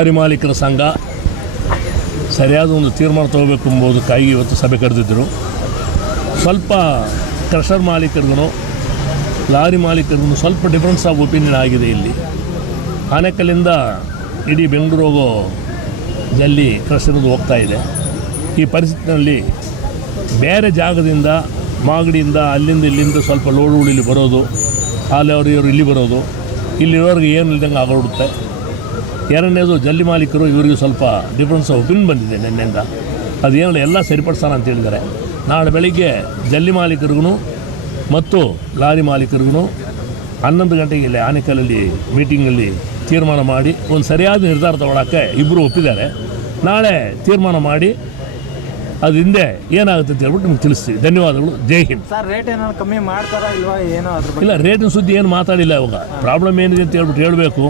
Lorry ಮಾಲೀಕರ ಸಂಘ ಸರಿಯಾದ ಒಂದು ತೀರ್ಮಾನ ತಗೋಬೇಕು ಎಂಬುದಕ್ಕಾಗಿ ಇವತ್ತು ಸಭೆ ಕರೆದಿದ್ದರು. ಸ್ವಲ್ಪ ಕ್ರಷರ್ ಮಾಲೀಕರಿಗೂ ಲಾರಿ ಮಾಲೀಕರಿಗೂ ಸ್ವಲ್ಪ ಡಿಫ್ರೆನ್ಸ್ ಆಫ್ ಒಪಿನಿಯನ್ ಆಗಿದೆ. ಇಲ್ಲಿ ಆನೇಕಲ್ಲಿಂದ ಇಡೀ ಬೆಂಗಳೂರು ಹೋಗೋ ಜಲ್ಲಿ ಕ್ರಷರ್ದು ಹೋಗ್ತಾ ಇದೆ. ಈ ಪರಿಸ್ಥಿತಿಯಲ್ಲಿ ಬೇರೆ ಜಾಗದಿಂದ ಮಾಗಡಿಯಿಂದ ಅಲ್ಲಿಂದ ಇಲ್ಲಿಂದ ಸ್ವಲ್ಪ ಲೋಡ್ ಇಲ್ಲಿ ಬರೋದು, ಅಲ್ಲಿ ಇವರು ಇಲ್ಲಿ ಬರೋದು, ಇಲ್ಲಿರೋರಿಗೆ ಏನು ಇಲ್ದಂಗೆ ಆಗೋಡುತ್ತೆ. ಎರಡನೇದು ಜಲ್ಲಿ ಮಾಲೀಕರು ಇವರಿಗೆ ಸ್ವಲ್ಪ ಡಿಫ್ರೆನ್ಸ್ ಆಫ್ ಒಪಿನಿಯನ್ ಬಂದಿದೆ ನಿನ್ನೆಯಿಂದ. ಅದೇನು ಎಲ್ಲ ಸರಿಪಡಿಸೋಣ ಅಂತ ಹೇಳಿದ್ದಾರೆ. ನಾಳೆ ಬೆಳಿಗ್ಗೆ ಜಲ್ಲಿ ಮಾಲೀಕರಿಗೂ ಮತ್ತು ಲಾರಿ ಮಾಲೀಕರಿಗೂ 11 ಗಂಟೆಗೆ ಇಲ್ಲಿ ಆನೇಕಲ್ಲಲ್ಲಿ ಮೀಟಿಂಗಲ್ಲಿ ತೀರ್ಮಾನ ಮಾಡಿ ಒಂದು ಸರಿಯಾದ ನಿರ್ಧಾರ ತಗೊಳ್ಳೋಕ್ಕೆ ಇಬ್ಬರು ಒಪ್ಪಿದ್ದಾರೆ. ನಾಳೆ ತೀರ್ಮಾನ ಮಾಡಿ ಅದು ಹಿಂದೆ ಏನಾಗುತ್ತೆ ಅಂತ ಹೇಳ್ಬಿಟ್ಟು ನಿಮ್ಗೆ ತಿಳಿಸ್ತೀವಿ. ಧನ್ಯವಾದಗಳು. ಜೈ ಹಿಂದ್. ಸರ್, ರೇಟ್ ಏನಾದ್ರು ಕಮ್ಮಿ ಮಾಡ್ತಾರಾ ಇಲ್ವಾ? ಏನೋ ಇಲ್ಲ, ರೇಟಿನ ಸುದ್ದಿ ಏನು ಮಾತಾಡಿಲ್ಲ. ಇವಾಗ ಪ್ರಾಬ್ಲಮ್ ಏನಿದೆ ಅಂತ ಹೇಳ್ಬಿಟ್ಟು ಹೇಳಬೇಕು.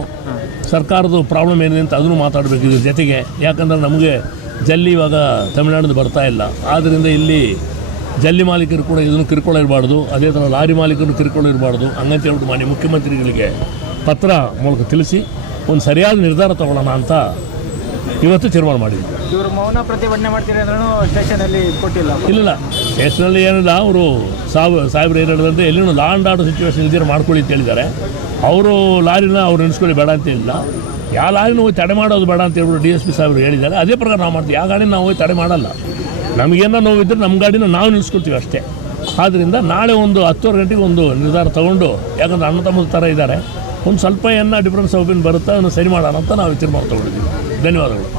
ಸರ್ಕಾರದ ಪ್ರಾಬ್ಲಮ್ ಏನಿದೆ ಅಂತ ಅದನ್ನು ಮಾತಾಡಬೇಕು ಇದ್ರ ಜೊತೆಗೆ. ಯಾಕಂದರೆ ನಮಗೆ ಜಲ್ಲಿ ಇವಾಗ ತಮಿಳ್ನಾಡಿಂದ ಬರ್ತಾ ಇಲ್ಲ. ಆದ್ದರಿಂದ ಇಲ್ಲಿ ಜಲ್ಲಿ ಮಾಲೀಕರು ಕೂಡ ಇದನ್ನು ಕಿರುಕುಳ ಇರಬಾರ್ದು, ಅದೇ ಥರ ಲಾರಿ ಮಾಲೀಕರು ಕಿರುಕುಳ ಇರಬಾರ್ದು. ಹಂಗಂತ ಹೇಳ್ಬಿಟ್ಟು ಮಾನ್ಯ ಮುಖ್ಯಮಂತ್ರಿಗಳಿಗೆ ಪತ್ರ ಮೂಲಕ ತಿಳಿಸಿ ಒಂದು ಸರಿಯಾದ ನಿರ್ಧಾರ ತಗೊಳ್ಳೋಣ ಅಂತ ಇವತ್ತು ತೀರ್ಮಾನ ಮಾಡಿದ್ವಿ. ಇವರು ಮೌನ ಪ್ರತಿಭಟನೆ ಮಾಡ್ತೀರಿ ಅಂದ್ರೂ ಸ್ಟೇಷನಲ್ಲಿ ಕೊಟ್ಟಿಲ್ಲ. ಇಲ್ಲ, ಸ್ಟೇಷನಲ್ಲಿ ಏನಿಲ್ಲ. ಅವರು ಸಾಹೇಬ್ರು ಏನು ಹೇಳಿದಂತೆ ಎಲ್ಲಿನೂ ಲಾ ಆ್ಯಂಡ್ ಆರ್ಡರ್ ಸಿಚುವೇಶನ್ ಇದ್ದೀರ ಮಾಡ್ಕೊಳ್ಳಿ ಅಂತ ಹೇಳಿದ್ದಾರೆ. ಅವರು ಲಾರಿನ ಅವ್ರು ನಿಲ್ಲಿಸ್ಕೊಳ್ಳಿ ಬೇಡ ಅಂತ ಹೇಳಿಲ್ಲ. ಯಾವ ಲಾರಿನೂ ಹೋಗಿ ತಡೆ ಮಾಡೋದು ಬೇಡ ಅಂತ ಹೇಳ್ಬಿಟ್ಟು DSP ಸಾಹೇಬ್ರು ಹೇಳಿದ್ದಾರೆ. ಅದೇ ಪ್ರಕಾರ ನಾವು ಮಾಡ್ತೀವಿ. ಯಾವ ಗಾಡಿನ ನಾವು ಹೋಗಿ ತಡೆ ಮಾಡಲ್ಲ. ನಮಗೇನೋ ನೋವಿದ್ದರೆ ನಮ್ಮ ಗಾಡಿನ ನಾವು ನಿಲ್ಲಿಸ್ಕೊಳ್ತೀವಿ ಅಷ್ಟೇ. ಆದ್ದರಿಂದ ನಾಳೆ ಒಂದು 10 ಗಂಟೆಗೆ ಒಂದು ನಿರ್ಧಾರ ತೊಗೊಂಡು, ಯಾಕಂದ್ರೆ ಅಣ್ಣ ತಮ್ಮ ಥರ ಇದ್ದಾರೆ, ಒಂದು ಸ್ವಲ್ಪ ಡಿಫ್ರೆನ್ಸ್ ಒಪಿನಿಯನ್ ಬರುತ್ತೆ, ಅದನ್ನು ಸರಿ ಮಾಡೋಣ ಅಂತ ನಾವು ತೀರ್ಮಾನ ತೊಗೊಂಡಿದ್ದೀವಿ. ಧನ್ಯವಾದಗಳು.